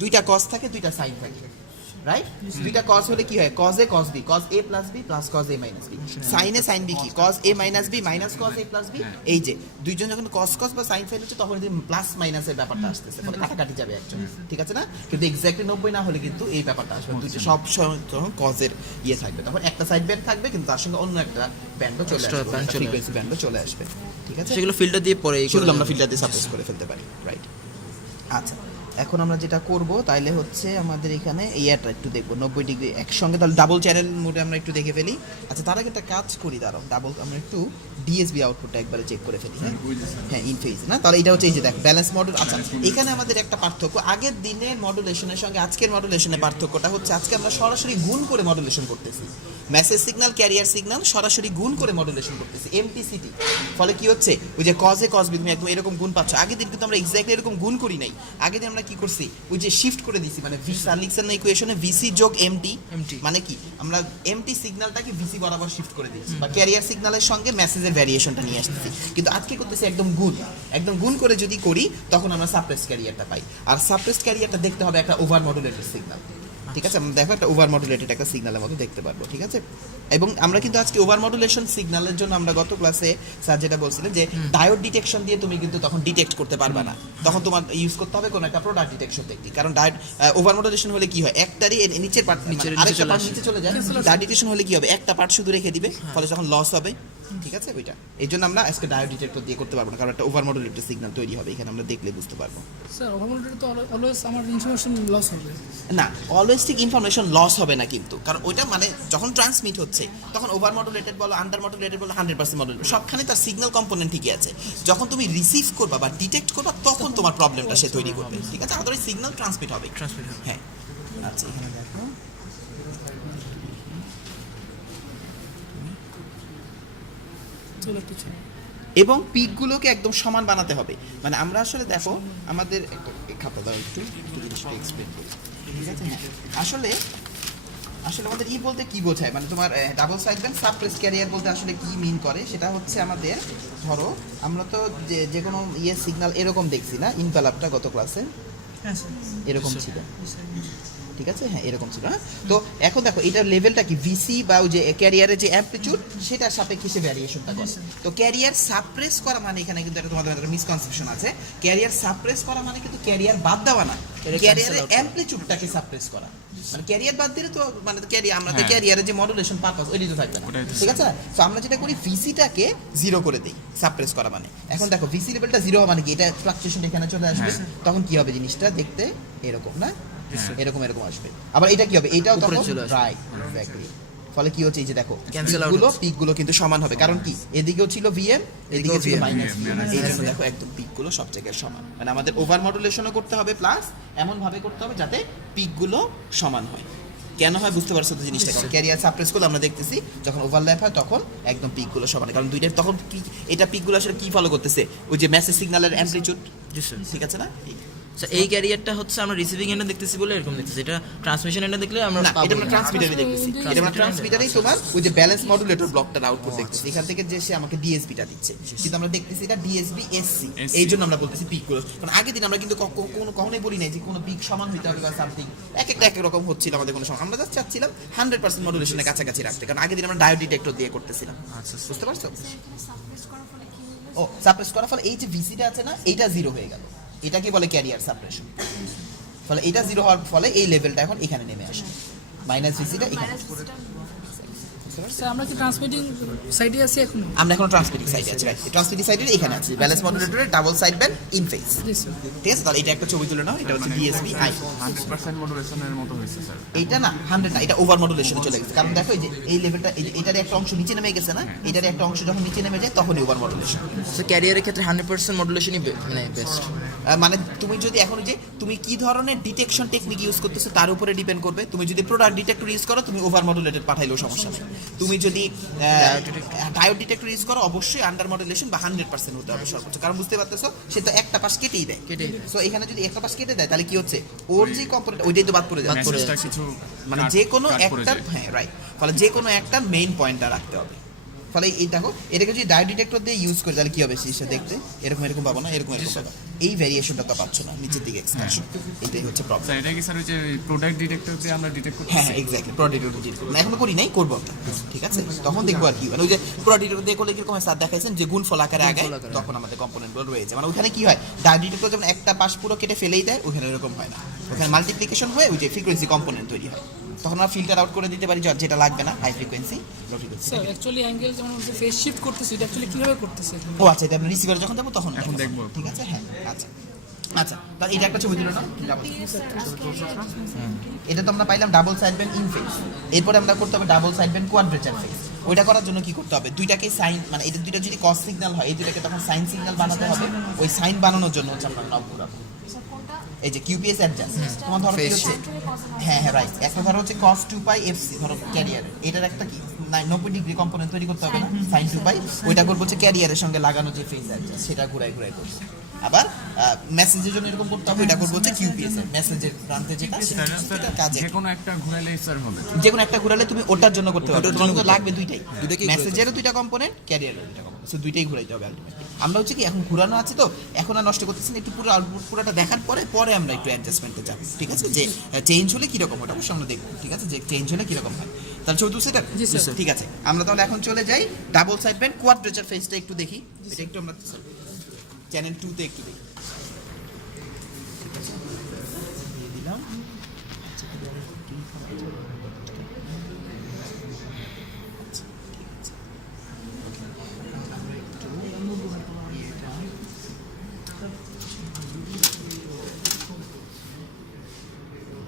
দুইটা কজ থাকে, দুইটা সাইন থাকে, রাইট? দুইটা কজ হলে কি হয়? Cos A cos B, cos A plus B plus cos A minus B. Sine A sine B কি? Cos A minus B minus cos A plus B. এই যে দুইজন যখন কজ কজ বা সাইন সাইন হচ্ছে তখন প্লাস মাইনাসের ব্যাপারটা আসতেছে, ফলে কাটাকাটি যাবে একজন, ঠিক আছে না? কিন্তু এক্স্যাক্টলি 90 না হলে কিন্তু এই ব্যাপারটা আসবে, দুইটা সব যখন কজের ইয়ে থাকবে তখন একটা সাইড ব্যান্ড থাকবে কিন্তু তার সঙ্গে অন্য একটা ব্যান্ডও চলে আসবে, ফ্রিকোয়েন্সি ব্যান্ডও চলে আসবে, ঠিক আছে? সেগুলো ফিল্টার দিয়ে পরে সেগুলো আমরা ফিল্টার দিয়ে সাপ্রেস করে ফেলতে পারি, রাইট? আচ্ছা, এখন আমরা যেটা করব তাইলে হচ্ছে আমাদের এখানে ইয়াটা একটু দেখবো 90 ডিগ্রি একসঙ্গে, তাহলে ডাবল চ্যানেল মোডে আমরা একটু দেখে ফেলি। আচ্ছা, তার আগে একটা কাজ করি, দাঁড়াও, ডাবল আমরা একটু ডিএসবি আউটপুটটা একবারে চেক করে ফেলি। হ্যাঁ ইন ফেজ না, তাহলে এটা হচ্ছে এই যে দেখ ব্যালেন্স মডুল। আচ্ছা, এখানে আমাদের একটা পার্থক্য, আগের দিনের মডুলেশনের সঙ্গে আজকের মডুলেশনের পার্থক্যটা হচ্ছে আজকে আমরা সরাসরি গুণ করে মডুলেশন করতেছি, মেসেজ সিগন্যাল ক্যারিয়ার সিগন্যাল সরাসরি গুণ করে মডুলেশন করতেছি এমটিসিটি। ফলে কি হচ্ছে, ওই যে কজে কজ বি তুমি একদম এরকম গুণ পাচ্ছ। আগের দিন কিন্তু আমরা এক্স্যাক্টলি এরকম গুণ করি নাই, আগের দিন আমরা কি করছি, ওই যে শিফট করে দিছি, মানে ভি সার্লিকসন ইকুয়েশনে ভিসি যোগ এমটি, মানে কি আমরা এমটি সিগন্যালটাকে ভিসি বরাবর শিফট করে দিয়েছি বা ক্যারিয়ার সিগন্যালের সঙ্গে মেসেজের ভ্যারিয়েশনটা নিয়ে আসতেছি। কিন্তু আজকে করতেছি একদম গুণ করে যদি করি তখন আমরা সাপ্রেস ক্যারিয়ারটা পাই। আর সাপ্রেস ক্যারিয়ারটা দেখতে হবে একটা ওভার মডুলেটেড সিগন্যাল, ঠিক আছে? আমরা দেখো একটা ওভার মডুলেটেড একটা সিগন্যালের মতো দেখতে পারবো, ঠিক আছে? এবং আমরা কিন্তু আজকে ওভার মডুলেশন সিগন্যালের জন্য আমরা গত ক্লাসে স্যার যেটা বলছিলেন যে ডায়োড ডিটেকশন দিয়ে তুমি কিন্তু তখন ডিটেক্ট করতে পারবে না, তখন তোমার ইউজ করতে হবে কোনো একটা প্রোডাক্ট ডিটেকশন টেকনিক। কারণ ডায়োড ওভার মডুলেশন হলে কি হয়, একটারই নিচের পার্ট আরেকটা পার্ট নিচে চলে যায়। ডায়োড ডিটেকশন হলে কি হবে, একটা পার্ট শুধু রেখে দিবে, ফলে যখন লস হবে, ঠিক আছে? ওইটা এই জন্য আমরা আজকে ডায়োড ডিটেক্টর দিয়ে করতে পারবো না, কারণ একটা ওভার মডুলেটেড সিগন্যাল তৈরি হবে, এখানে আমরা দেখলে বুঝতে পারবো। স্যার ওভার মডুলেটেড তো অলওয়েজ আমার ইনফরমেশন লস হবে না, অলওয়েজ ঠিক ইনফরমেশন লস হবে না কিন্তু, কারণ ওইটা মানে যখন ট্রান্সমিট হচ্ছে তখন ওভার মডুলেটেড বলো আন্ডার মডুলেটেড বলো 100% মডুলেটেড সবখানে তার সিগন্যাল কম্পোনেন্ট ঠিকই আছে। যখন তুমি রিসিভ করবা বা ডিটেক্ট করবা তখন তোমার প্রবলেমটা সে তৈরি করবে, ঠিক আছে? আদারওয়াইজ সিগন্যাল ট্রান্সমিট হবে। হ্যাঁ, আচ্ছা, এখানে দেখো এবং পিকগুলোকে একদম সমান বানাতে হবে। মানে আমরা আসলে দেখো আমাদের খাতা দাও একটু জিনিসটা এক্সপ্লেন করি, ঠিক আছে? হ্যাঁ, আসলে আমাদের বলতে কি বোঝায়, মানে তোমার double side band suppress career বলতে আসলে কি মিন করে, সেটা হচ্ছে আমাদের ধরো আমরা তো যে কোনো সিগন্যাল এরকম দেখছি না, ইনকালাপটা গত ক্লাসে এরকম ছিল, ঠিক আছে? হ্যাঁ, এরকম ছিল। হ্যাঁ, তো এখন দেখো এটার লেভেলটা কি, ভিসি বা ওই যে ক্যারিয়ারের যে অ্যামপ্লিটিউড সেটার সাপেক্ষে সে ভ্যারিয়েশনটা করে। তো ক্যারিয়ার সাপ্রেস করা মানে এখানে কিন্তু একটা তোমাদের একটা মিসকনসেপশন আছে, ক্যারিয়ার সাপ্রেস করা মানে কিন্তু ক্যারিয়ার বাদ দেওয়া না, ক্যারিয়ারের অ্যামপ্লিটিউডটাকে সাপ্রেস করা। মানে ক্যারিয়ার বাদ দিলে তো মানে ক্যারিয়ার আমরা ক্যারিয়ারের যে মডুলেশন পারপাস ওইটা তো থাকবে না, ঠিক আছে? তো আমরা যেটা করি ভিসিটাকে জিরো করে দেই, সাপ্রেস করা মানে। এখন দেখো ভিসি লেভেলটা জিরো মানে কি, এটা ফ্লাকচুয়েশন এখানে চলে আসবে, তখন কি হবে জিনিসটা দেখতে এরকম না, এরকম আসবে। আবার এটা কি হবে, এটাও তখন রাইট, এক্স্যাক্টলি। ফলে কি হচ্ছে, এই যে দেখো পিকগুলো কিন্তু সমান হবে, কারণ কি এদিকেও ছিল ভিএম এদিকেও ছিল মাইনাস ভিএম, এই জন্য দেখো একদম পিকগুলো সব জায়গায় সমান। মানে আমাদের ওভার মডুলেশনও করতে হবে প্লাস এমন ভাবে করতে হবে যাতে পিকগুলো সমান হয়। কেন হয় বুঝতে পারছো তো জিনিসটা? কারণ ক্যারিয়ার সাপ্রেস করলে আমরা দেখতেছি যখন ওভারল্যাপ হয় তখন একদম পিকগুলো সমান, কারণ দুইটার তখন কি এটা পিকগুলো আসলে কি ফলো করতেছে, ওই যে মেসেজ সিগন্যালের অ্যামপ্লিটিউড, ঠিক আছে না? এই ক্যারিয়ারটা হচ্ছে আমরা রিসিভিং এন্ডে দেখতেছি বলে এরকম দেখতেছি, এটা ট্রান্সমিশন এন্ডে দেখলে আমরা এটা আমরা ট্রান্সমিটারে দেখতেছি, এটা আমরা ট্রান্সমিটারেই তোমার ওই যে ব্যালেন্স মডুলেটর ব্লকটার আউটপুট দেখতেছি, এখান থেকে যে সে আমাকে ডিএসবিটা দিচ্ছে, কিন্তু আমরা দেখতেছি এটা ডিএসবি এসসি, এই জন্য আমরা বলতেছি পিকগুলো। কারণ আগের দিন আমরা কিন্তু কখনোই বলি নাই যে কোনো পিক সমান হইতে হবে বা সামথিং, এক রকম হচ্ছিল আমাদের কোনো সময়, আমরা জাস্ট চাচ্ছিলাম 100% মডুলেশনের কাছাকাছি রাখতে, কারণ আগের দিন আমরা ডায়োড ডিটেক্টর দিয়ে করতেছিলাম। বুঝতে পারছো? ও সাপ্রেস করার ফলে এই যে ভিসিটা আছে না, এইটা জিরো হয়ে গেল, এটাকে বলে ক্যারিয়ার সাপ্রেশন। ফলে এটা জিরো হওয়ার ফলে এই লেভেলটা এখন এখানে নেমে আসে, মাইনাস ভিসিটা এখানে। স্যার আমরা কি ট্রান্সমিটিং সাইডে আছি এখন? আমরা এখন ট্রান্সমিটিং সাইডে আছি, রাইট? ট্রান্সমিটিং সাইডে এখানে আছি, ব্যালেন্স মডুলেটরের double side band in phase, ঠিক আছে? তাহলে এটা একটা ছবি তুলে নাও, এটা হচ্ছে ডিএসবি আই 100% মডুলেশনের মতো হয়েছে স্যার। এটা না 100 না, এটা ওভার মডুলেশনে চলে গেছে, কারণ দেখো এই যে এই লেভেলটা এটার একটা অংশ নিচে নেমে গেছে না, এটার একটা অংশ যখন নিচে নেমে যায় তখনই ওভার মডুলেশন। তো ক্যারিয়ারের ক্ষেত্রে 100% মডুলেশনই মানে বেস্ট। মানে তুমি যদি এখন যে তুমি কি ধরনের ডিটেকশন টেকনিক ইউজ করতেছো তার উপরে ডিপেন্ড করবে। তুমি যদি প্রোডাক্ট ডিটেক্টর ইউজ করো তুমি ওভার মডুলেটেড পাঠাইলেও সমস্যা নেই। তুমি যদি ডায়োড ডিটেক্টর ইউজ করো অবশ্যই আন্ডার মডুলেশন বা 100% হতে হবে সর্বোচ্চ, কারণ বুঝতে পারতেছো সে তো একটা পাশ কেটেই দেয়। সো এখানে যদি একটা পাশ কেটে দেয় তাহলে কি হচ্ছে, ওর যে কম্পোনেন্ট ওইটাই তো বাদ পড়ে যাবে, মানে যে কোনো একটা, হ্যাঁ রাইট। ফলে যে কোনো একটা মেইন পয়েন্টটা রাখতে হবে। ফলে এই দেখো এটাকে যদি ডায়োড ডিটেক্টর দিয়ে ইউজ করে তাহলে কি হবে, জিনিসটা দেখতে এরকম পাবো না, এরকম পাবো। এই ভ্যারিয়েশনটা তো পাচ্ছ না নিচের দিকে এক্সটেনশন, এটাই হচ্ছে প্রবলেম। স্যার এটা কি স্যার ওই যে প্রোডাক্ট ডিটেক্টর দিয়ে আমরা ডিটেক্ট করতে হ্যাঁ এক্স্যাক্টলি প্রডিউটর ডিটেক্ট করব, এখনো করি নাই, করবো আমরা, ঠিক আছে? তখন দেখবো আর কি, মানে ওই যে প্রডিউটর দিয়ে করলে কিরকম হয় স্যার দেখাইছেন যে গুণফল আকারে আগে, তখন আমাদের কম্পোনেন্টগুলো রয়েছে, মানে ওখানে কি হয় ডাক ডিটেক্টর যেমন একটা পাশ পুরো কেটে ফেলেই দেয়, ওখানে এরকম হয় না, ওখানে মাল্টিপ্লিকেশন হয়ে ওই যে ফ্রিকোয়েন্সি কম্পোনেন্ট তৈরি হয়, তখন আমরা ফিল্টার আউট করে দিতে পারি যেটা লাগবে না, high frequency low frequency. Sir actually angle যেমন ফেস শিফট করতেছে, এটা অ্যাকচুয়ালি কিভাবে করতেছে? ও আচ্ছা, এটা আমরা রিসিভার যখন যাবো তখন এখন দেখবো। ঠিক আছে, হ্যাঁ আচ্ছা আচ্ছা, তাহলে এটা একটা ছবি দিল না, এটা তো আমরা পাইলাম double side band in phase, এরপরে আমরা করতে হবে double side band quadrature phase. ওইটা করার জন্য কি করতে হবে, দুইটাকে সাইন, মানে এই দুইটা যদি কস সিগন্যাল হয় এই দুইটাকে তখন সাইন সিগন্যাল বানাতে হবে, ওই সাইন বানানোর জন্য হচ্ছে আমরা নব ঘুরাবো, এই যে কিউপিএস অ্যাডজাস্ট, তোমার ধরো কি হচ্ছে, হ্যাঁ হ্যাঁ রাইট, একটা ধরো হচ্ছে cos 2 পাই fc ধরো ক্যারিয়ার, এটার একটা কি 90 ডিগ্রি কম্পোনেন্ট তৈরি করতে হবে না, sin 2 পাই, ওইটা করব হচ্ছে ক্যারিয়ারের সঙ্গে লাগানো যে ফেজ অ্যাডজাস্ট সেটা ঘুরাই করছে। আবার মেসেজের জন্য এরকম করতে হবে, এটা করব হচ্ছে কিউপিএস এর মেসেজের প্রান্তে যেটা সেটা কাজে, যে কোনো একটা ঘুরাইলেই স্যার হবে, যে কোনো একটা ঘুরালে তুমি ওটার জন্য করতে পারবে, তোমার তো লাগবে দুইটাই, মেসেজেরও দুইটা কম্পোনেন্ট, ক্যারিয়ারেরও দুইটা কম্পোনেন্ট, সো দুইটাই ঘুরাইতে হবে আলটিমেটলি। আমরা হচ্ছে কি এখন ঘুরানো আছে তো এখন আর নষ্ট করতেছি না, একটু পুরো আউটপুট পুরোটা দেখার পরে আমরা একটু অ্যাডজাস্টমেন্টে যাব, ঠিক আছে? যে চেঞ্জ হলে কিরকম ওটা অবশ্যই আমরা দেখবো, ঠিক আছে? যে চেঞ্জ হলে কিরকম হয়, তাহলে চৌদ্দ সেটা ঠিক আছে। আমরা তাহলে এখন চলে যাই ডাবল সাইড ব্যান্ড কোয়াড্রেচার ফেজটা একটু দেখি, এটা একটু আমরা চ্যানেল 2 তে একটু দেখি, দিয়ে দিলাম।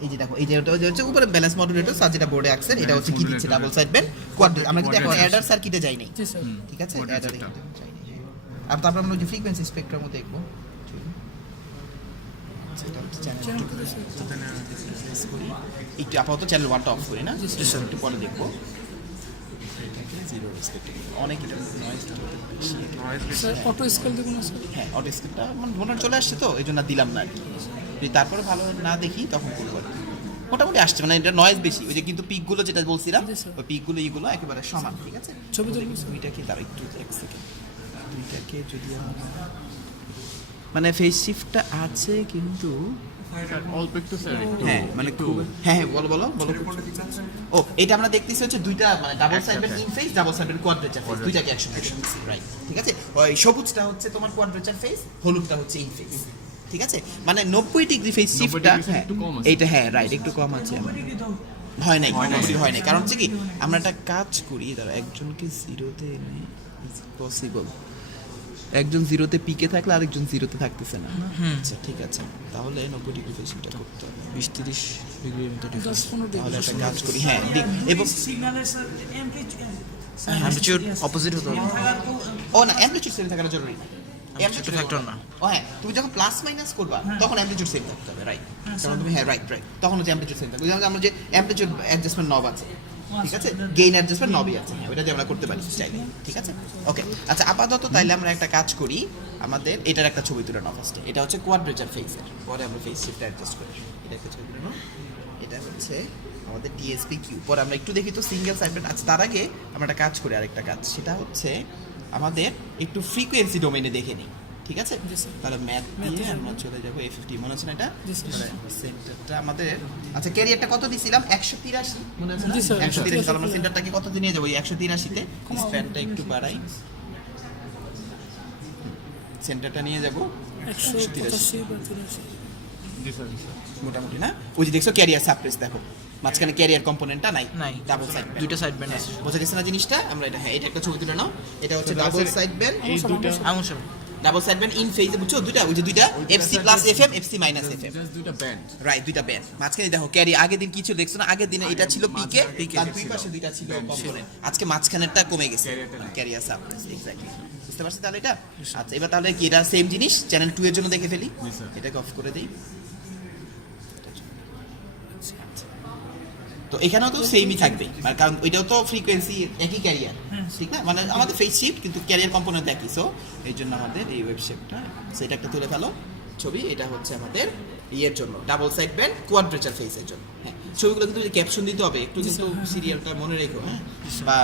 এই যে দেখো, এই যে ওটা হচ্ছে উপরে ব্যালেন্স মডুলেটর স্যার যেটা বোর্ডে আছেন, এটা হচ্ছে কি দিচ্ছে ডাবল সাইড ব্যান্ড কোয়াড্রেচার। আমরা কিন্তু এখন অ্যাডার সার্কিটে যাই নাই, জি স্যার। ঠিক আছে? অ্যাডারে যাই নাই, আর তারপর আমরা যে ফ্রিকোয়েন্সি স্পেকট্রাম দেখবো, সেটা হচ্ছে চ্যানেল 2 একটু আপাতত চ্যানেল 1টা অফ করি না, একটু পরে দেখবো। এটাকে জিরো রেসপেক্ট অনেক, এটা নয়েজটা বেশি, স্যার অটো স্কেল দেখুন না স্যার। হ্যাঁ অটো স্কেলটা মনে চলে আসছে তো এই জন্য দিলাম না আর কি, যদি তারপরে ভালো না দেখি তখন করবো আর কি। মোটামুটি আসছে, মানে এটা নয়েজ বেশি, ওই যে কিন্তু পিকগুলো যেটা বলছিলাম ওই পিকগুলো এইগুলো একেবারে সমান, ঠিক আছে? ছবি তুলবো স্যার। দুইটাকে তার একটু এক সেকেন্ড, দুইটাকে যদি মানে ফেস শিফটটা আছে কিন্তু অল্প একটু স্যার হ্যাঁ মানে খুব, হ্যাঁ বলো বলো বলো। ও এটা আমরা দেখতেছি হচ্ছে দুইটা মানে double side band in phase, double side band quadrature phase, দুইটাকে একসাথে রাইট, ঠিক আছে? ওই সবুজটা হচ্ছে তোমার কোয়াড্রেচার ফেজ, হলুদটা হচ্ছে ইন ফেজ, ঠিক আছে? মানে 90 ডিগ্রি ফেজ শিফটটা, হ্যাঁ এইটা হ্যাঁ রাইট একটু কম আছে, হয় নাই হয় নাই, কারণ হচ্ছে কি আমরা একটা কাজ করি, ধরো একজনকে জিরোতে এনে পসিবল, একজন জিরোতে পিকে থাকলে আরেকজন জিরোতে থাকতেছে না, আচ্ছা ঠিক আছে, তাহলে 90 ডিগ্রি ফেজ শিফটটা করতে হবে, 20-30 ডিগ্রির মতো ডিফারেন্স, তাহলে একটা কাজ করি, হ্যাঁ এবং সিগন্যালের স্যার অ্যাম্পলিটিউড অপোজিট হতে হবে। ও না অ্যামপ্লিটিউড সেম থাকার জরুরি না, ছোট ফ্যাক্টর না। ও হ্যাঁ তুমি যখন প্লাস মাইনাস করবা তখন অ্যামপ্লিটিউড সেম থাকতে হবে, রাইট? তখন তুমি হ্যাঁ রাইট তখন হচ্ছে অ্যামপ্লিটিউড সেম থাকবে, যেমন আমরা যে অ্যামপ্লিটিউড অ্যাডজাস্টমেন্ট নব আছে, ঠিক আছে? গেইন অ্যাডজাস্টমেন্ট নবই আছে, হ্যাঁ ওইটা দিয়ে আমরা করতে পারি চাইলে, ঠিক আছে? ওকে আচ্ছা, আপাতত তাইলে আমরা একটা কাজ করি, আমাদের এটার একটা ছবি তুলে নাও ফার্স্টে, এটা হচ্ছে কোয়াড্রেচার ফেজের, পরে আমরা ফেজ শিফট অ্যাডজাস্ট করি, এটা একটা ছবি তুলে নাও, এটা হচ্ছে আমাদের ডিএসপি কিউ, পরে আমরা একটু দেখি তো সিঙ্গেল সাইড ব্যান্ড। আচ্ছা তার আগে আমরা একটা কাজ করি, আরেকটা কাজ, সেটা হচ্ছে আমাদের একটু ফ্রিকোয়েন্সি ডোমেইনে দেখে নিই, ঠিক আছে? তাহলে ম্যাথ দিয়ে আমরা চলে যাবো A50, মনে আছে না এটা? সেন্টারটা আমাদের, আচ্ছা ক্যারিয়ারটা কত দিছিলাম? 183 মনে আছে না? 183, তাহলে আমরা সেন্টারটাকে কত দিয়ে নিয়ে যাবো? 183 তে স্প্যানটা একটু বাড়াই, সেন্টারটা নিয়ে যাবো 183 জি স্যার। মোটামুটি না? ওই যে দেখছো ক্যারিয়ার সাপ্রেস, দেখো মাঝখানে ক্যারিয়ার কম্পোনেন্টটা নাই, নাই। ডাবল সাইড দুইটা সাইড ব্যান্ড আছে। বোঝা গেছে না জিনিসটা? আমরা এটা হ্যাঁ এটা একটা ছবি তুলে নাও, এটা হচ্ছে ডাবল সাইড ব্যান্ড, এই দুটো আমার সব double side band in phase, বুঝছো? দুইটা ওই যে দুইটা FC plus FM FC minus FM, just দুটো ব্যান্ড, রাইট দুইটা ব্যান্ড, মাঝখানে দেখো ক্যারি, আগের দিন কিছু দেখছো না, আগের দিনে এটা ছিল পিকে আর দুই পাশে দুইটা ছিল কম্পোনেন্ট, আজকে মাঝখানেরটা কমে গেছে, ক্যারিয়ার সাপ্রেস, এক্স্যাক্টলি বুঝতে পারছি তাহলে এটা। আচ্ছা এবার তাহলে কি এটা সেম জিনিস চ্যানেল 2 এর জন্য দেখে ফেলি, এটাকে অফ করে দেই, তো এখানেও তো সেমই থাকবে, মানে কারণ ওইটাও তো ফ্রিকোয়েন্সি একই ক্যারিয়ার, ঠিক না? মানে আমাদের ফেজ শিফট কিন্তু ক্যারিয়ার কম্পোনেন্ট একই, সো এই জন্য আমাদের এই ওয়েব শেপটা, সেটা একটা তুলে ফেলো ছবি, এটা হচ্ছে আমাদের ইয়ের জন্য ডাবল সাইড ব্যান্ড কোয়াড্রেচার ফেজের জন্য, হ্যাঁ ছবিগুলো কিন্তু ক্যাপশন দিতে হবে একটু, কিন্তু সিরিয়ালটা মনে রেখো, হ্যাঁ বা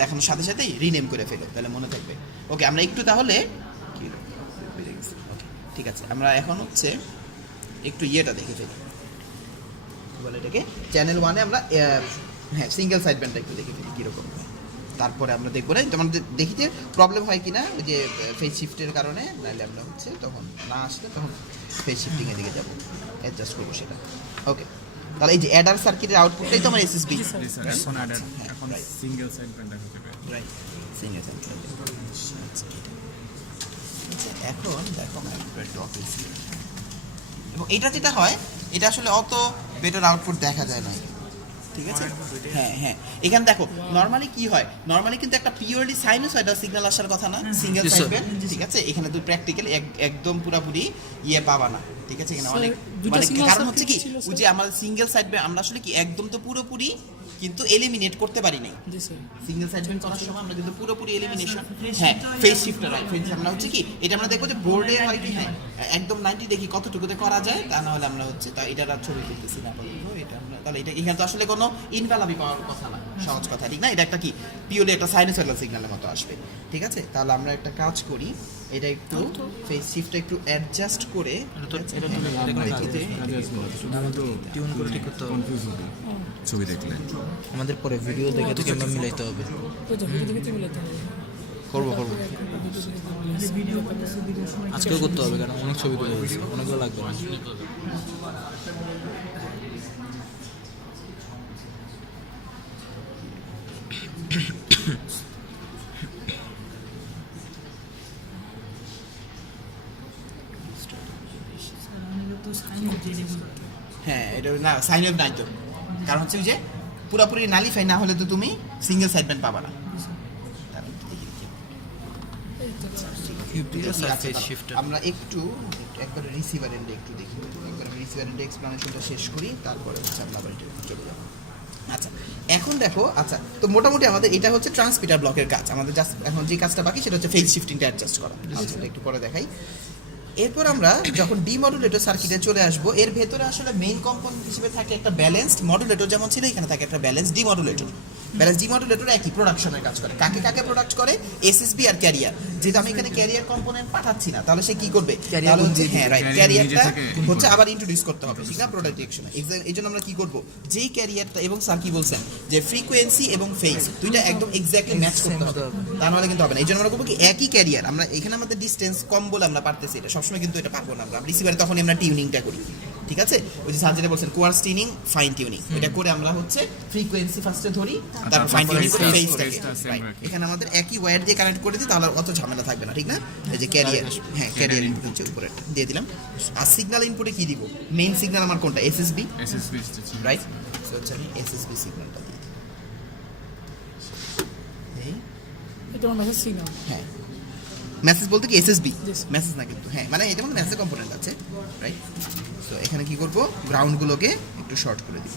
দেখানোর সাথে সাথেই রিনেম করে ফেলো, তাহলে মনে থাকবে। ওকে আমরা একটু তাহলে ওকে ঠিক আছে। আছে, আমরা এখন হচ্ছে একটু ইয়েটা দেখে ফেলি, বলে এটাকে চ্যানেল 1-এ আমরা হ্যাঁ সিঙ্গেল সাইড ব্যান্ডটা একটু দেখে ফেলি কীরকম হয়। তারপরে আমরা দেখবো না আমাদের দেখিতে প্রবলেম হয় কিনা ওই যে ফেজ শিফটের কারণে, নাহলে আমরা হচ্ছে তখন না আসলে তখন ফেজ শিফটিংয়ের দিকে যাবো, অ্যাডজাস্ট করবো সেটা। ওকে, তাহলে এই যে অ্যাডার সার্কিটের আউটপুটটাই তো আমার এসএসবি, জি স্যার এখন অ্যাডার এখন সিঙ্গেল সাইড ব্যান্ড হতে পারে। Right, single side. আচ্ছা এখন দেখো আমরা একটু অফিস, এবং এটা যেটা হয় এটা আসলে অত বেটার আউটপুট দেখা যায় না, ঠিক আছে? হ্যাঁ হ্যাঁ, এখানে দেখো নরমালি কি হয়, নরমালি কিন্তু একটা পিওরলি সাইনোসয়েডাল সিগন্যাল আসার কথা না, সিঙ্গেল সাইড ব্যান্ড, ঠিক আছে? এখানে দুই প্র্যাকটিক্যাল একদম পুরোপুরি ইয়ে পাবা না, ঠিক আছে? এখানে অনেক মানে কারণ হচ্ছে কি ওই যে আমাদের সিঙ্গেল সাইড ব্যান্ড আমরা আসলে কি একদম তো পুরোপুরি কিন্তু এলিমিনেট করতে পারি নাই, সিঙ্গেল সাইড ব্যান্ড করার সময় আমরা কিন্তু পুরোপুরি এলিমিনেশন, হ্যাঁ ফেজ শিফটার, রাইট, ফেজ আমরা হচ্ছে কি এটা আমরা দেখবো যে বোর্ডে হয় কি হ্যাঁ একদম 90 দেখি কতটুকুতে করা যায়, তা না হলে আমরা হচ্ছে তা এটার আর ছবি তুলতেছি না বলবো এটা আমরা, তাহলে এটা এখানে তো আসলে কোনো ইনভ্যালাবি পাওয়ার কথা না, সহজ কথা, ঠিক না? এটা একটা কি পিওরলি একটা সাইনোসয়েডাল সিগন্যালের মতো আসবে, ঠিক আছে? তাহলে আমরা একটা কাজ করি, এটা একটু ফেজ শিফটটা একটু অ্যাডজাস্ট করে টিউন করে ঠিক করতে হবে, কনফিউজ হবে ছবি দেখলে, আমাদের পরে ভিডিও দেখে তো ক্যামেরা মিলাইতে হবে, করবো আজকেও করতে হবে, কারণ অনেক ছবি তুলে দিয়েছি, অনেকগুলো লাগবে না। হ্যাঁ এটা না সাইন ওয়েভ নাই তো, কারণ হচ্ছে যে পুরোপুরি নালিফাই না হলে তো তুমি সিঙ্গেল সাইড ব্যান্ড পাবা না। আমরা একটু একবার রিসিভার এন্ডে একটু দেখি, একবার রিসিভার এন্ডে এক্সপ্লানেশনটা শেষ করি, তারপরে হচ্ছে আমরা আবার এটা চলে যাবো। আচ্ছা এখন দেখো, আচ্ছা তো মোটামুটি আমাদের এটা হচ্ছে ট্রান্সমিটার ব্লকের কাজ, আমাদের জাস্ট এখন যে কাজটা বাকি সেটা হচ্ছে ফেজ শিফটিংটা অ্যাডজাস্ট করা, আচ্ছা একটু পরে দেখাই। এরপর আমরা যখন ডিমডুলেটর সার্কিটে চলে আসবো, এর ভেতরে আসলে মেইন কম্পোনেন্ট হিসেবে থাকে একটা ব্যালেন্সড মডুলেটর, যেমন ছিল এখানে থাকে একটা ব্যালেন্স ডিমডুলেটর। ব্যালেন্স ডিমডুলেটর একই প্রোডাকশনের কাজ করে, কাকে কাকে প্রোডাক্ট করে, এসএসবি আর ক্যারিয়ার। যেহেতু আমি এখানে ক্যারিয়ার কম্পোনেন্ট পাঠাচ্ছি না, তাহলে সে কি করবে, তাহলে হচ্ছে হ্যাঁ রাইট ক্যারিয়ারটা হচ্ছে আবার ইন্ট্রোডিউস করতে হবে, ঠিক না, প্রোডাক্ট ডিরেকশনে। এই জন্য আমরা কি করব, যেই ক্যারিয়ারটা এবং স্যার কি বলছেন যে ফ্রিকোয়েন্সি এবং ফেজ দুইটা একদম এক্স্যাক্টলি ম্যাচ করতে হবে, তা নাহলে কিন্তু হবে না। এই জন্য আমরা করবো কি একই ক্যারিয়ার, আমরা এখানে আমাদের ডিস্টেন্স কম বলে আমরা পারতেছি, এটা সবসময় কিন্তু এটা পারবো না আমরা রিসিভারে, তখনই আমরা টিউনিংটা করি, ঠিক আছে? ওই যে স্যার যেটা বলছেন কোয়ার্স টিউনিং, ফাইন টিউনিং, এটা করে আমরা হচ্ছে ফ্রিকোয়েন্সি ফার্স্টে ধরি, তারপর ফাইন টিউনিং করে ফেজটাকে, রাইট? এখানে আমাদের একই ওয়্যার দিয়ে কানেক্ট করে দিই, তাহলে অত ঝামেলা থাকবে না, ঠিক না? এই যে ক্যারিয়ার, হ্যাঁ ক্যারিয়ার ইনপুট হচ্ছে উপরে দিয়ে দিলাম, আর সিগন্যাল ইনপুটে কি দিব, মেইন সিগন্যাল আমার কোনটা, এসএসবি, রাইট? সো হচ্ছে আমি এসএসবি সিগন্যালটা দিই, এটা আমার মেসেজ সিগন্যাল, হ্যাঁ মেসেজ বলতে কি এসএসবি মেসেজ না কিন্তু, হ্যাঁ মানে এটা মধ্যে মেসেজ কম্পোনেন্ট আছে, রাইট? তো এখানে কি করব, গ্রাউন্ডগুলোকে একটু শর্ট করে দিব,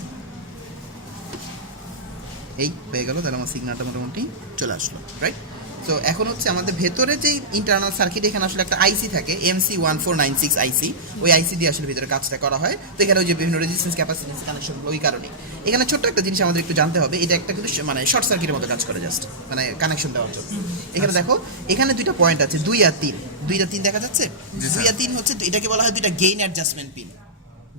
এই হয়ে গেল, তাহলে আমার সিগন্যালটা মোটামুটি চলে আসলো, রাইট? তো এখন হচ্ছে আমাদের ভেতরে যে ইন্টারনাল সার্কিট, এখানে আসলে একটা আইসি থাকে MC1496 আইসি, ওই আইসি দিয়ে আসলে ভিতরে কাজটা করা হয়। তো এখানে ওই যে বিভিন্ন রেজিস্ট্যান্স ক্যাপাসিটেন্স কানেকশনগুলো, ওই কারণে এখানে ছোট্ট একটা জিনিস আমাদের একটু জানতে হবে, এটা একটা কিন্তু মানে শর্ট সার্কিটের মতো কাজ করে, জাস্ট মানে কানেকশন দেওয়ার জন্য। এখানে দেখো এখানে দুইটা পয়েন্ট আছে, 2 আর 3, 2 আর 3 দেখা যাচ্ছে, 2 আর 3 হচ্ছে এটাকে বলা হয় দুইটা gain adjustment pin,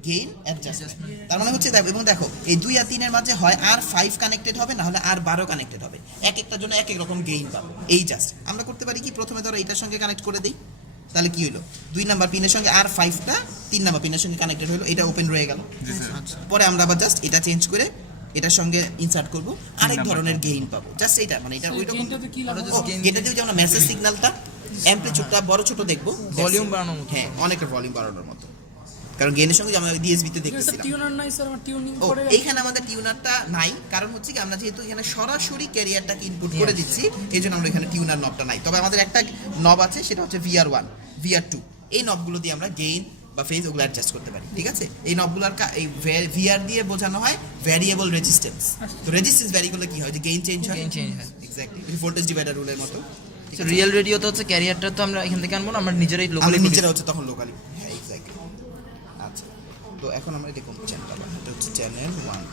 gain adjustment, তার মানে হচ্ছে দেখো, এবং দেখো এই 2 আর 3 এর মাঝে হয় R5 কানেক্টেড হবে, না হলে R12 কানেক্টেড হবে, এক একটার জন্য এক এক রকম গেইন পাবো। এই জাস্ট আমরা করতে পারি কি, প্রথমে ধরো এটার সঙ্গে কানেক্ট করে দেই, তাহলে কি হলো, 2 নাম্বার পিনের সঙ্গে R5টা 3 নাম্বার পিনের সঙ্গে কানেক্টেড হলো, এটা ওপেন রয়ে গেল। পরে আমরা আবার জাস্ট এটা চেঞ্জ করে এটার সঙ্গে ইনসার্ট করব, আরেক ধরনের গেইন পাবো, জাস্ট এটা মানে এটা ওই রকম গেইনটা দিয়ে আমরা মেসেজ সিগন্যালটা অ্যামপ্লিটিউডটা বড় ছোট দেখবো, ভলিউম বাড়ানোর মতো, হ্যাঁ অনেকটা ভলিউম বাড়ানোর মতো, কারণ গেইনের সঙ্গে আমরা ডিএসবিতে দেখতেছিলাম। টিউনার নাই স্যার, আমার টিউনিং করে এইখানে আমাদের টিউনারটা নাই, কারণ হচ্ছে কি আমরা যেহেতু এখানে সরাসরি ক্যারিয়ারটাকে ইনপুট করে দিচ্ছি, এই জন্য আমরা এখানে টিউনার নবটা নাই। তবে আমাদের একটা নব আছে, সেটা হচ্ছে VR1 VR2, এই নবগুলো দিয়ে আমরা গেইন বা ফেজ ওগুলো অ্যাডজাস্ট করতে পারি, ঠিক আছে? এই নবগুলোর এই VR দিয়ে বোঝানো হয় ভ্যারিয়েবল রেজিস্ট্যান্স। তো রেজিস্ট্যান্স ভ্যারি করলে কি হয়, যে গেইন চেঞ্জ হয়, এক্স্যাক্টলি ভোল্টেজ ডিভাইডার রুলের মতো। রিয়েল রেডিও তো হচ্ছে ক্যারিয়ারটা তো আমরা এখান থেকে আনবো না, আমরা নিজেরাই লোকালি, নিজেরা হচ্ছে তখন লোকালি, হ্যাঁ এক্স্যাক্টলি। আচ্ছা তো এখন আমরা দেখুন চ্যানেল, এটা হচ্ছে চ্যানেল 1,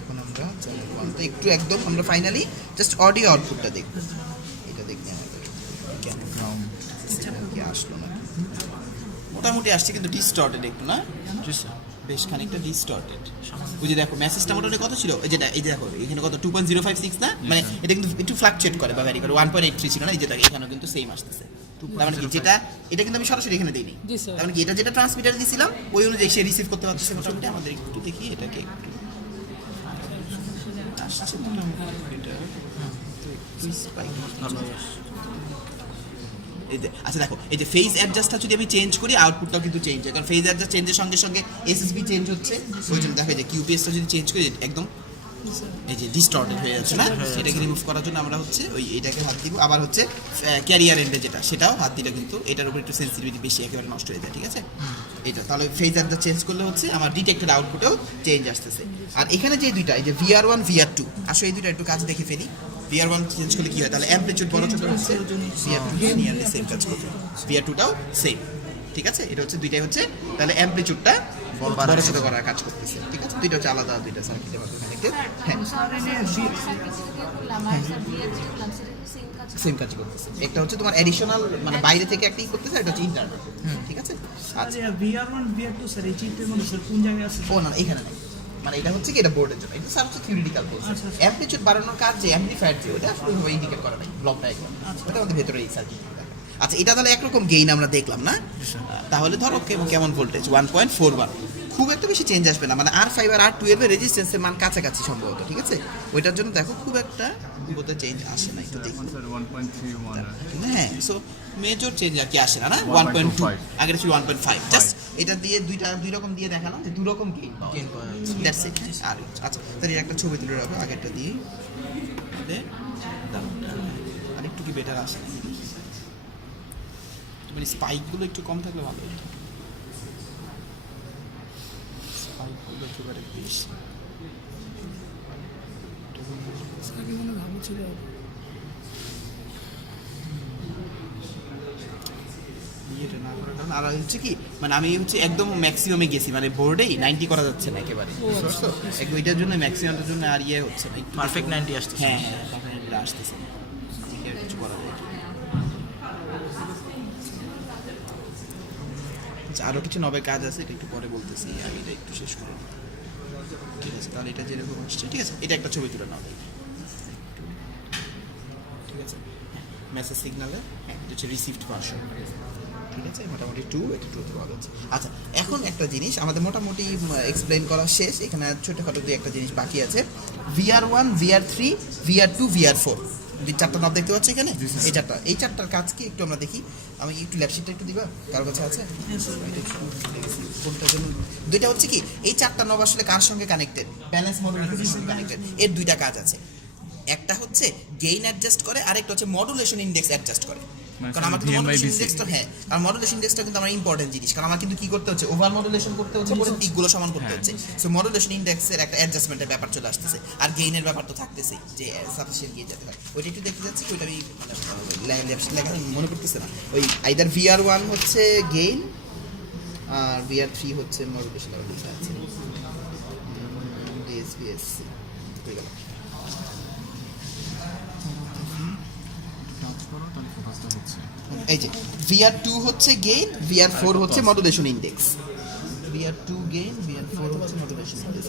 এখন আমরা চ্যানেল 1 তো একটু একদম আমরা ফাইনালি জাস্ট অডিও আউটপুটটা দেখব, এটা দেখতে আমাদের কেন কি আসলো না। মোটামুটি আসছে কিন্তু ডিস্টর্টেড একটু না, বেশ খানিকটা ডিস্টর্টেড। ওই যে দেখো মেসেজটা মোটামুটি কত ছিল, এই যে দেখো এখানে কত 2.056 না, মানে এটা কিন্তু একটু ফ্লাকচুয়েট করে বা ভ্যারি করে। 1.83 ছিল না, এই যে দেখো এখানেও কিন্তু সেম আসতেছে। তার মানে কি যেটা এটা কিন্তু আমি সরাসরি এখানে দিইনি, জি স্যার। তার মানে কি এটা যেটা ট্রান্সমিটারে দিয়েছিলাম ওই অনুযায়ী সে রিসিভ করতে পারতেছে মোটামুটি। আমাদের একটু দেখি এটাকে একটু আসছে মোটামুটি এটা তো একটু স্পাইক এই যে। আচ্ছা দেখো এই যে ফেজ অ্যাডজাস্টটা যদি আমি চেঞ্জ করি আউটপুটটাও কিন্তু চেঞ্জ হয়, কারণ ফেজ অ্যাডজাস্ট চেঞ্জের সঙ্গে সঙ্গে এসএসবি চেঞ্জ হচ্ছে। ওই জন্য দেখো এই যে কিউপিএসটা যদি চেঞ্জ করি একদম এই যে ডিস্টর্টেড হয়ে যাচ্ছে না, সেটাকে রিমুভ করার জন্য আমরা হচ্ছে ওই এটাকে হাত দিব। আবার হচ্ছে ক্যারিয়ার এন্ডে যেটা সেটাও হাত দিলে কিন্তু এটার উপর একটু সেন্সিটিভিটি বেশি একেবারে নষ্ট হয়ে যায়, ঠিক আছে। এটা তাহলে ফেজ অ্যাডজাস্ট চেঞ্জ করলে হচ্ছে আমার ডিটেক্টেড আউটপুটেও চেঞ্জ আসতেছে। আর এখানে যে দুইটা এই যে VR1 VR2 আসলে এই দুইটা একটু কাজ দেখে ফেলি। VR1 চেঞ্জ করলে কি হয়, তাহলে অ্যামপ্লিটিউড বড় ছোট হচ্ছে, VR2 নিয়ারলি সেম কাজ করবে, VR2টাও সেম, ঠিক আছে। এটা হচ্ছে দুইটাই হচ্ছে তাহলে অ্যামপ্লিটিউডটা বড় ছোট করার কাজ করতেছে, ঠিক আছে। দুইটা হচ্ছে আলাদা দুইটা সার্কিটের মধ্যে কানেক্টেড, হ্যাঁ সেম কাজ করতেছে। একটা হচ্ছে তোমার অ্যাডিশনাল মানে বাইরে থেকে একটা ই করতেছে, এটা হচ্ছে ইন্টারনাল, ঠিক আছে। আচ্ছা VR1 VR2 স্যার এই চিপের মধ্যে স্যার কোন জায়গায় আছে? ও না এখানে নেই, মানে এটা হচ্ছে কি এটা বোর্ডের জন্য, এটা হচ্ছে থিওরিটিক্যাল বলছে। অ্যামপ্লিটিউড বাড়ানোর কাজ যে অ্যামপ্লিফায়ার যে ওটা আসলে ভাবে ইন্ডিকেট করা নাই ব্লক ডায়াগ্রাম, ওটা আমাদের ভেতরে এই সার্কিট। আচ্ছা এটা তাহলে একরকম গেইন আমরা দেখলাম না, তাহলে ধরো কেমন ভোল্টেজ 1.41, খুব একটা বেশি চেঞ্জ আসবে না, মানে R5 আর R12 এর রেজিস্ট্যান্সের মান কাছাকাছি সম্ভবত, ঠিক আছে। ওইটার জন্য দেখো খুব একটা বোধহয় চেঞ্জ আসে না, একটু দেখি। 1.31 হ্যাঁ সো মেজর চেঞ্জ আর কি আসে না, 1.2 আগের ছিল 1.5, জাস্ট এটা দিয়ে দুই রকম দিয়ে দেখালাম যে দুই রকম গেইন পাওয়া যাচ্ছে, দ্যাটস ইট। আর আচ্ছা তাহলে একটা ছবি তুলে রাখো আগেরটা দিয়ে, আর একটু কি বেটার আসে, মানে স্পাইকগুলো একটু কম থাকলে ভালো হতো, স্পাইকগুলো একেবারে বেশি। আগে মনে ভালো ছিল। ইয়েটা না করার কারণ আর হচ্ছে কি মানে আমি হচ্ছে একদম ম্যাক্সিমামে গেছি, মানে বোর্ডেই 90 করা যাচ্ছে না একেবারে, বুঝছো? একদম এটার জন্য ম্যাক্সিমামটার জন্য আর ইয়ে হচ্ছে না, একটু পারফেক্ট 90 আসতেছে। হ্যাঁ হ্যাঁ পারফেক্ট আসতেছে না, ঠিক আছে কিছু করা যায়। আচ্ছা আরও কিছু নবে কাজ আছে, এটা একটু পরে বলতেছি, আগে এটা একটু শেষ করে নিই। ঠিক আছে তাহলে এটা যেরকম আসছে, ঠিক আছে এটা একটা ছবি তুলে নাও, ঠিক আছে। মেসেজ সিগনালে হ্যাঁ এটা হচ্ছে রিসিভড ভার্সন, ঠিক আছে। মোটামুটি 2 এটা 2 তে পাওয়া যাচ্ছে। আচ্ছা এখন একটা জিনিস আমাদের মোটামুটি এক্সপ্লেন করা শেষ, এখানে ছোটোখাটো দুই একটা জিনিস বাকি আছে। VR1 VR3 VR2 VR4 যে চারটা নব দেখতে পাচ্ছি এখানে, এই চারটার কাজ কি একটু আমরা দেখি। আমি একটু ল্যাপশিটটা একটু দিবা, কারোর কাছে আছে কোনটার জন্য? দুইটা হচ্ছে কি এই চারটা নব আসলে কার সঙ্গে কানেক্টেড, ব্যালেন্স মডুলেশনের সঙ্গে কানেক্টেড। এর দুইটা কাজ আছে, একটা হচ্ছে গেইন অ্যাডজাস্ট করে, আরেকটা হচ্ছে মডুলেশন ইন্ডেক্স অ্যাডজাস্ট করে। কারণ আমার কিন্তু মডুলেশন ইন্ডেক্সটা হ্যাঁ, আর মডুলেশন ইন্ডেক্সটা কিন্তু আমার ইম্পর্টেন্ট জিনিস, কারণ আমার কিন্তু কি করতে হচ্ছে ওভার মডুলেশন করতে হচ্ছে, পরে পিকগুলো সমান করতে হচ্ছে। সো মডুলেশন ইন্ডেক্সের একটা অ্যাডজাস্টমেন্টের ব্যাপার চলে আসতেছে, আর গেইনের ব্যাপার তো থাকতেছেই যে সাফিসিয়েন্ট গিয়ে যেতে হয়। ওইটা একটু দেখতে যাচ্ছি, ওইটা আমি মানে লেখা মনে করতেছে না। ওই আইদার VR1 হচ্ছে গেইন আর VR3 হচ্ছে মডুলেশন লেখা আছে, DSBSC হয়ে গেল। এই যে VR2 হচ্ছে গেইন, VR4 হচ্ছে modulation index, VR2 gain VR4 হচ্ছে মডুলেশন ইন্ডেক্স।